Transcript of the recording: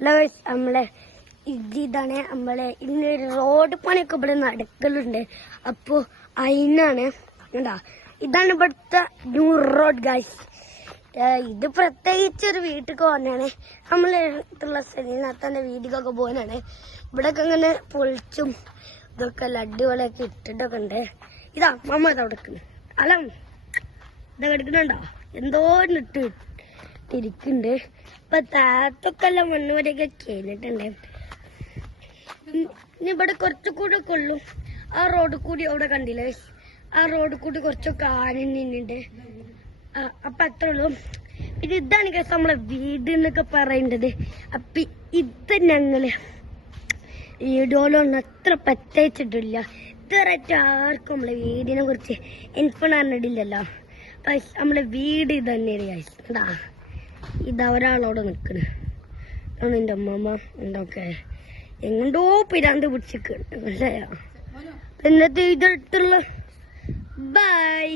Hello നമ്മളെ ഇതാണ് നമ്മളെ ഇന്നൊരു റോഡ് പണിയൊക്കെ ഇവിടെ നടക്കലുണ്ട്. അപ്പോ അതിനാണ് എന്താ ഇതാണ് ഇവിടുത്തെ ന്യൂ റോഡ് ഗൈസ്. ഇത് പ്രത്യേകിച്ച് ഒരു വീട്ടിൽ പോകാനാണ്. നമ്മളെടുത്തുള്ള സ്ഥലത്തിൻ്റെ വീട്ടിലൊക്കെ പോകാനാണ്. ഇവിടെയൊക്കെ ഇങ്ങനെ പൊളിച്ചും ഇതൊക്കെ അടിപൊളിയൊക്കെ ഇട്ടിട്ടൊക്കെ ഉണ്ട്. ഇതാ മമ്മ ഇതാ എടുക്കുന്നു. അല്ല ഇതൊക്കെ എടുക്കുന്നുണ്ടോ? എന്തോ ഇട്ടിരിക്കുന്നുണ്ട്. ഇപ്പൊ താത്തൊക്കെ എല്ലാം മണ്ണുവരെയൊക്കെ കഴിഞ്ഞിട്ടുണ്ട്. ഇനി ഇവിടെ കുറച്ചുകൂടി ഒക്കെ ഉള്ളു. ആ റോഡ് കൂടി അവിടെ കണ്ടില്ലേ? ആ റോഡ് കൂടി കുറച്ചൊക്കെ ആനുണ്ട്. അപ്പൊ അത്ര ഉള്ളു. പിന്നെ ഇതാണ് കേസ് നമ്മളെ വീട് എന്നൊക്കെ പറയേണ്ടത്. അപ്പൊ ഇത് ഞങ്ങള് വീഡിയോയിലൊന്നും അത്ര പറ്റയിച്ചിട്ടില്ല. ഇതുവരെയായിട്ട് ആർക്കും നമ്മളെ വീടിനെ കുറിച്ച് എനിക്ക് അറിഞ്ഞിട്ടില്ലല്ലോ. പക്ഷെ നമ്മളെ വീട് ഇത് തന്നെയാണ്. എന്താ ഇതാ ഒരാളോട് നിൽക്കണ്. ആണ് എൻ്റെ അമ്മമ്മ എന്തൊക്കെ എങ്ങോട്ടോ പിരാന്ത് പിടിച്ചിട്ടുണ്ട്. മനസ്സിലായോ? എന്നിട്ട് ഇതെടുത്തുള്ള ബൈ.